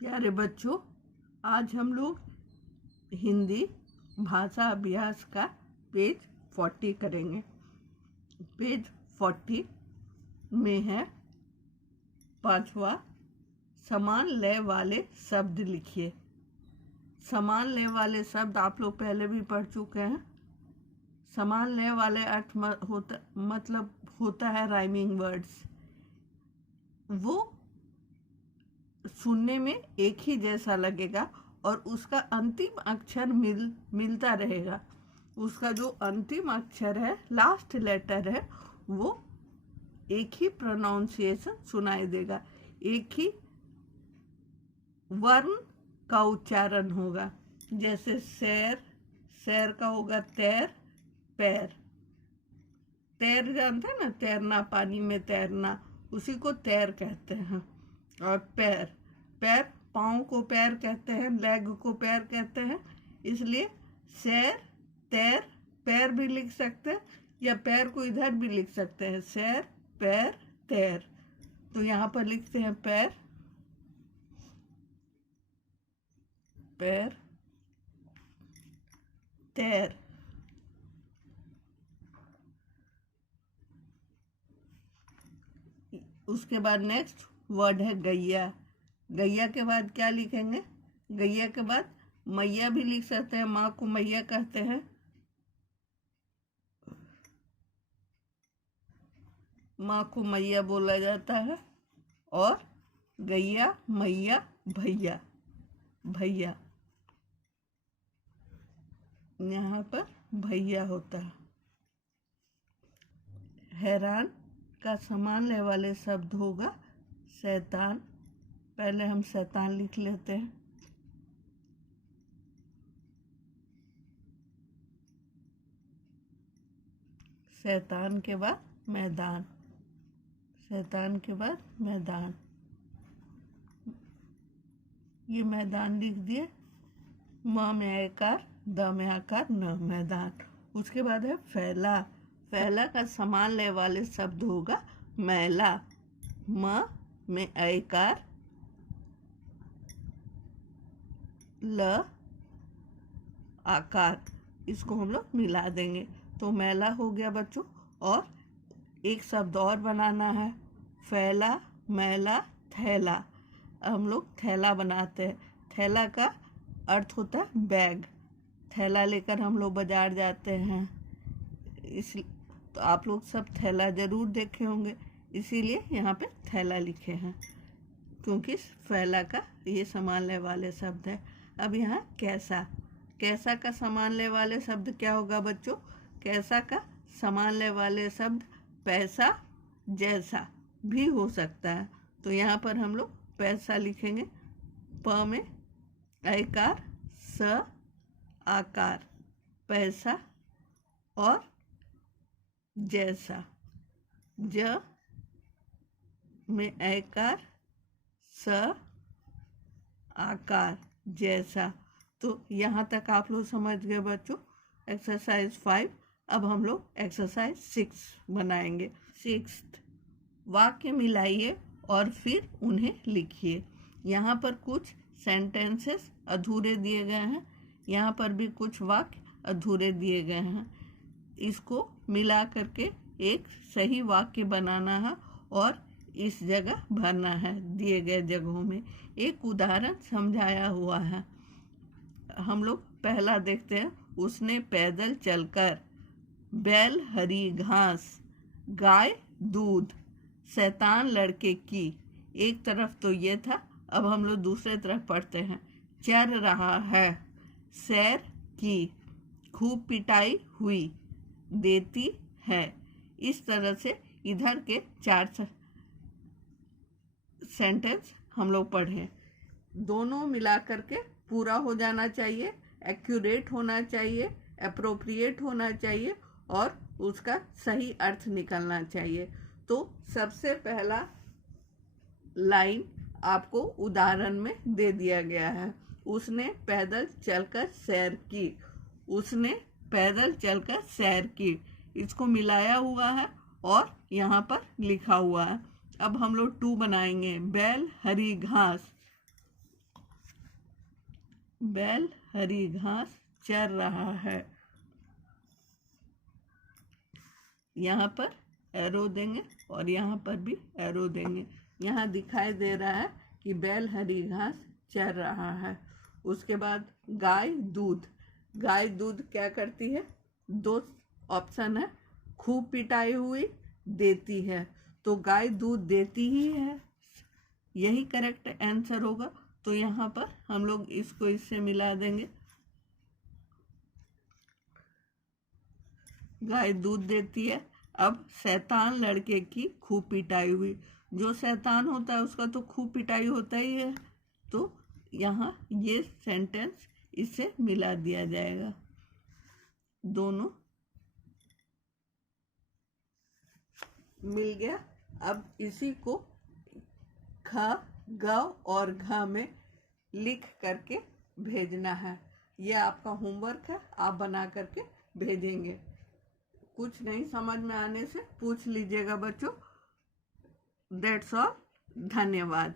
प्यारे बच्चों, आज हम लोग हिंदी भाषा अभ्यास का पेज 40 करेंगे। पेज 40 में है पांचवा, समान लय वाले शब्द लिखिए। समान लय वाले शब्द आप लोग पहले भी पढ़ चुके हैं। समान लय वाले अर्थ मतलब होता है राइमिंग वर्ड्स। वो सुनने में एक ही जैसा लगेगा और उसका अंतिम अक्षर मिलता रहेगा। उसका जो अंतिम अक्षर है, लास्ट लेटर है, वो एक ही प्रोनाउंसिएशन सुनाई देगा, एक ही वर्ण का उच्चारण होगा। जैसे शैर, शैर का होगा तैर, पैर। तैर जानते हैं ना, तैरना, पानी में तैरना, उसी को तैर कहते हैं। और पैर, पैर, पाँव को पैर कहते हैं, लेग को पैर कहते हैं। इसलिए सैर, तैर, पैर भी लिख सकते हैं, या पैर को इधर भी लिख सकते हैं, सैर, पैर, तैर। तो यहाँ पर लिखते हैं पैर, पैर, तैर। उसके बाद नेक्स्ट वर्ड है गैया। गैया के बाद क्या लिखेंगे? गैया के बाद मैया भी लिख सकते हैं, माँ को मैया कहते हैं। माँ को मैया बोला जाता है। और गैया, मैया, भैया, भैया, यहाँ पर भैया होता है। हैरान का समान लय वाले शब्द होगा शैतान। पहले हम शैतान लिख लेते हैं। शैतान के बाद मैदान, शैतान के बाद मैदान, ये मैदान लिख दिए। म में आकार, द में आकार, न, मैदान। उसके बाद है फैला। फैला का समान लय वाले शब्द होगा मैला। म में आकार, ल आकार, इसको हम लोग मिला देंगे तो मैला हो गया बच्चों। और एक शब्द और बनाना है, फैला, मैला, थैला। हम लोग थैला बनाते हैं। थैला का अर्थ होता है बैग। थैला लेकर हम लोग बाजार जाते हैं। इस तो आप लोग सब थैला जरूर देखे होंगे, इसीलिए यहाँ पे थैला लिखे हैं, क्योंकि फैला का ये समान लय वाले शब्द है। अब यहाँ कैसा, कैसा का समान लय वाले शब्द क्या होगा बच्चों? कैसा का समान लय वाले शब्द पैसा, जैसा भी हो सकता है। तो यहाँ पर हम लोग पैसा लिखेंगे, प में आकार, स आकार, पैसा। और जैसा, ज में आकार, स आकार, जैसा। तो यहाँ तक आप लोग समझ गए बच्चों। एक्सरसाइज 5। अब हम लोग एक्सरसाइज 6 बनाएंगे। 6th, वाक्य मिलाइए और फिर उन्हें लिखिए। यहाँ पर कुछ सेंटेंसेस अधूरे दिए गए हैं, यहाँ पर भी कुछ वाक्य अधूरे दिए गए हैं। इसको मिला करके एक सही वाक्य बनाना है और इस जगह भरना है। दिए गए जगहों में एक उदाहरण समझाया हुआ है। हम लोग पहला देखते हैं। उसने पैदल चलकर, बैल हरी घास, गाय दूध, शैतान लड़के की। एक तरफ तो ये था, अब हम लोग दूसरे तरफ पढ़ते हैं। चल रहा है, सैर की, खूब पिटाई हुई, देती है। इस तरह से इधर के 4 सेंटेंस हम लोग पढ़ें। दोनों मिला करके पूरा हो जाना चाहिए, एक्यूरेट होना चाहिए, अप्रोप्रिएट होना चाहिए और उसका सही अर्थ निकलना चाहिए। तो सबसे पहला लाइन आपको उदाहरण में दे दिया गया है। उसने पैदल चलकर सैर की, उसने पैदल चलकर सैर की, इसको मिलाया हुआ है और यहाँ पर लिखा हुआ है। अब हम लोग 2 बनाएंगे। बैल हरी घास, बैल हरी घास चर रहा है। यहाँ पर एरो देंगे और यहाँ पर भी एरो देंगे। यहाँ दिखाई दे रहा है कि बैल हरी घास चर रहा है। उसके बाद गाय दूध। गाय दूध क्या करती है? दो ऑप्शन है, खूब पिटाई हुई देती है, तो गाय दूध देती ही है, यही करेक्ट आंसर होगा। तो यहाँ पर हम लोग इसको इससे मिला देंगे। गाय दूध देती है। अब शैतान लड़के की खूब पिटाई हुई। जो शैतान होता है उसका तो खूब पिटाई होता ही है, तो यहाँ ये सेंटेंस इससे मिला दिया जाएगा। दोनों मिल गया। अब इसी को ख, ग और घ में लिख करके भेजना है। यह आपका होमवर्क है, आप बना करके भेजेंगे। कुछ नहीं समझ में आने से पूछ लीजिएगा बच्चों। That's all. धन्यवाद।